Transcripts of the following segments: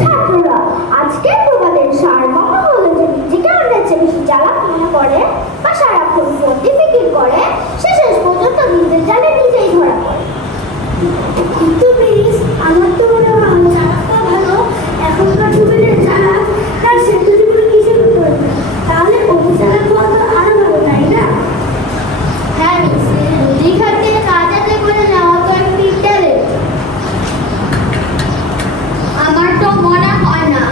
ছাত্ররা, আজকে তোমাদের সারমর্ম হলো যে নিজেকে অন্যের চেয়ে বেশি চালাক মনে করে বা সারাক্ষণ ফন্দি ফিকির করে, সে শেষ পর্যন্ত নিজের জালে নিজেই ধরা পড়ে। কিন্তু মিস, আমার তো মনে হয় চালাকটা ভালো। এখনকার যুগের চালাক তার সেতু জীবনে কিসের উপরে, তাহলে অতি চালাক হওয়া তো আরো ভালো, তাই না? হ্যাঁ মিস, বুদ্ধি খাটিয়ে কাজে করে নেওয়া তো একটি ট্যালেন্ট। আমার তো মনে হয় না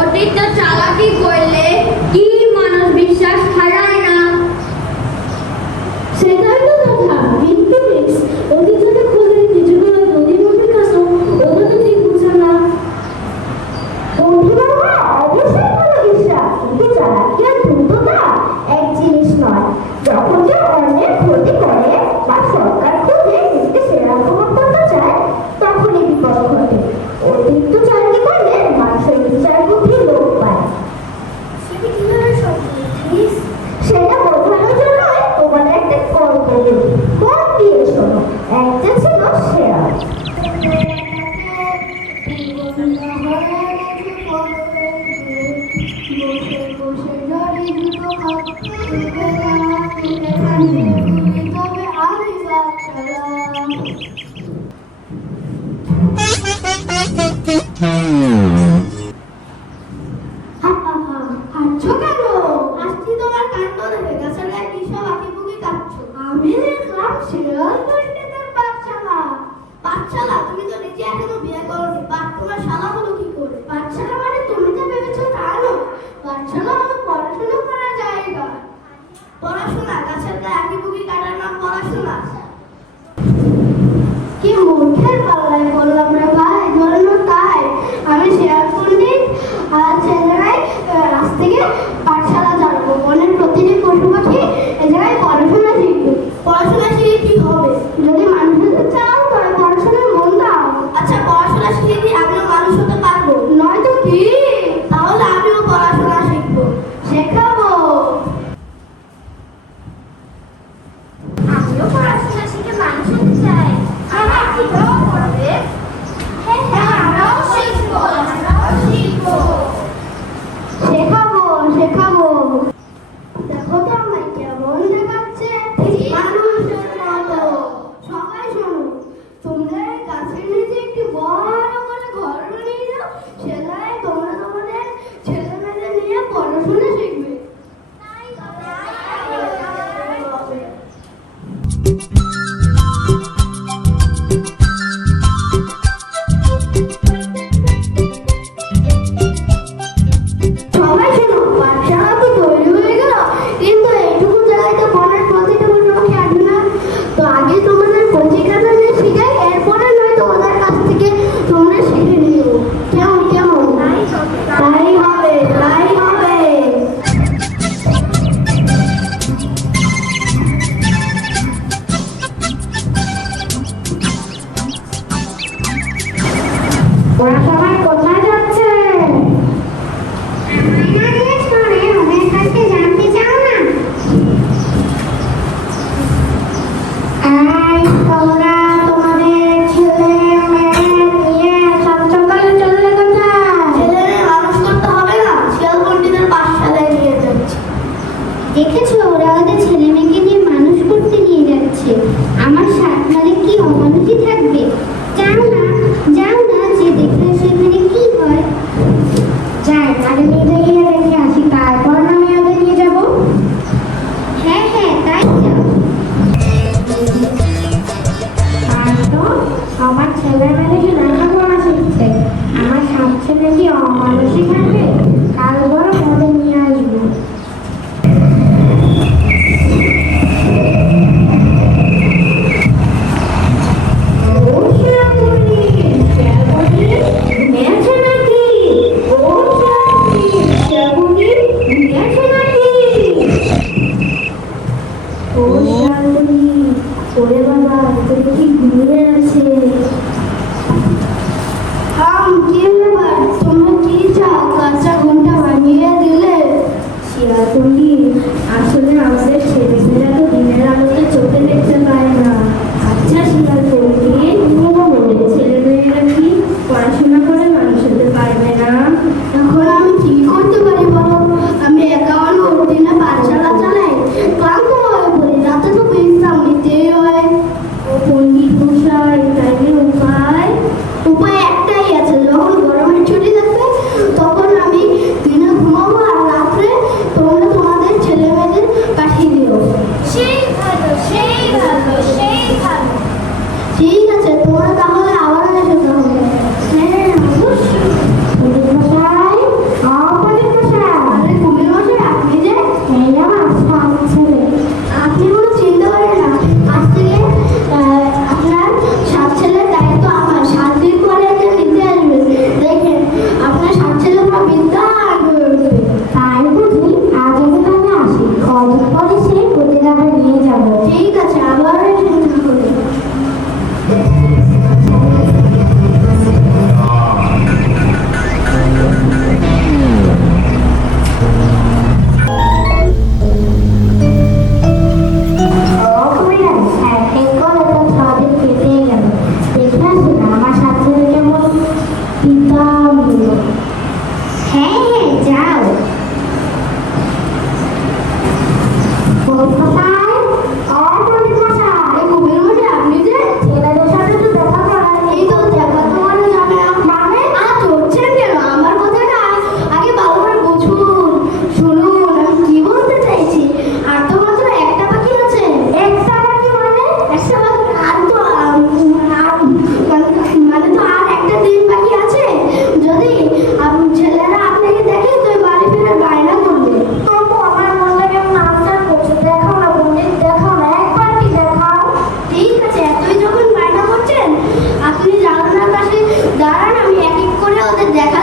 অতীত চালাকি করলে কি মানুষ বিশ্বাস হারায় না। সেটাই তো কথা। কিন্তু মিস, অতীতটা খুলে নিজেগুলো নদীর মধ্যে কাছো, ওটা তো ঠিক বুঝে না। বন্ধুরা, অবশ্যই ভালো বিশ্বাস, কিন্তু চালাকি আর দ্রুততা এক জিনিস নয়। যখন কেউ অন্যের ক্ষতি করে বা সরকার খুঁজে নিজেকে সেরা প্রমাণ করতে চায়, তখনই বিপদ ঘটে। অতিরিক্ত চালাকি করলে মানুষের বিচার বুদ্ধি লোপ পায়। সেটা কিভাবে সম্ভব? সেটা বোঝানোর জন্য তোমাদের একটা গল্প বলি, মন দিয়ে শোনো। একটা ছিল শেয়াল। হাঁটছো কেন? হাসছি তোমার কাণ্ড দেখে। গাছের গায়ে কি সব আঁকিবুকি কাটছো? আমি দেখলাম শেয়াল পণ্ডিতের পাঠশালা। পাঠশালা? তুমি তো নিজে এখনো বিয়ে করোনি, পাঠ তোমার শালা হলো কি করে? পাঠশালা মানে তুমি তো ভেবেছো তা নয়। পাঠশালা হলো পড়াশোনা করার জায়গা। পড়াশোনা? গাছের গায়ে আঁকিবুকি কাটার নাম পড়াশোনা? কি মূর্খের পাল্লায় বললাম রে ভাই, ধরো তাই আমি শেয়াল পণ্ডিত আর ছেলেরাই আজ থেকে পাঠশালা চালাবো। বনের প্রতিটি পশু পাখি এ জায়গায় পড়াশোনা শিখবে। পড়াশোনা শিখে কি হবে? যদি মানুষ হতে চাও তবে পড়াশোনায় মন দাও। আচ্ছা, পড়াশোনা শিখে কি আমিও মানুষ হতে পারবো? নয়তো কি? তাহলে আমিও পড়াশোনা শিখবো। শেখাবো। আমিও পড়াশোনা শিখে মানুষ হতে চাই। আমার কি করবে? হ্যাঁ হ্যাঁ, আমরাও শিখবো, আমরাও শিখবো। শেখাবো শেখাবো। দেখো তো আমায় কেমন দেখাচ্ছে, মানুষের মতো। সবাই শোনো, তোমরা এই গাছের নিচে একটি বড় করে ঘর বানিয়ে দাও। সেলাই তোমরা তোমাদের ছেলে মেয়েদের নিয়ে পড়াশোনা শিখবে। সবাই শোনো, পাঠশালা তো তৈরি হয়ে গেল, কিন্তু এইটুকু জায়গায় তো বনের প্রতিটা পশু পাখি আসবে না। তো আগে তোমাদের কচিকাঁচা নিয়ে শিখাই, এরপরে নয় তোমাদের কাছ থেকে তোমরা শিখে নিও। কেমন কেমন? তাই হবে, তাই হবে। ওরা সবাই কোথায় যাচ্ছে? ওদের কাছে জানতে চাও না? তোমরা তোমাদের ছেলে মেয়ে নিয়ে সব সকালে চললে কোথায়? ছেলেদের মানুষ করতে হবে না, শিয়াল পণ্ডিতের পাঠশালায় নিয়ে যাচ্ছে। দেখেছো, ওরা ওদের ছেলে মেয়েকে নিয়ে মানুষ করতে নিয়ে যাচ্ছে। আমার সাত মানে কি অমানুষই থাকবে? যাও না, যাও না, যে দেখে সেখানে কি হয়। যাই, আগে নিজে গিয়ে দেখে আসি, তারপর আমি ওদের নিয়ে যাব। হ্যাঁ হ্যাঁ, তাই যাও। আর তো আমার ছেলে মেয়ে কি লেখাপড়া শিখছে, আমার সাত ছেলে কি অমানুষই থাকবে? কাল বরং ওদের নিয়ে আসবো। ওরে বাবা, তুমি কি ঘুমিয়ে আছে? কি ব্যাপার? তোমরা কি চাও?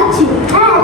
যাচ্ছি। হ্যাঁ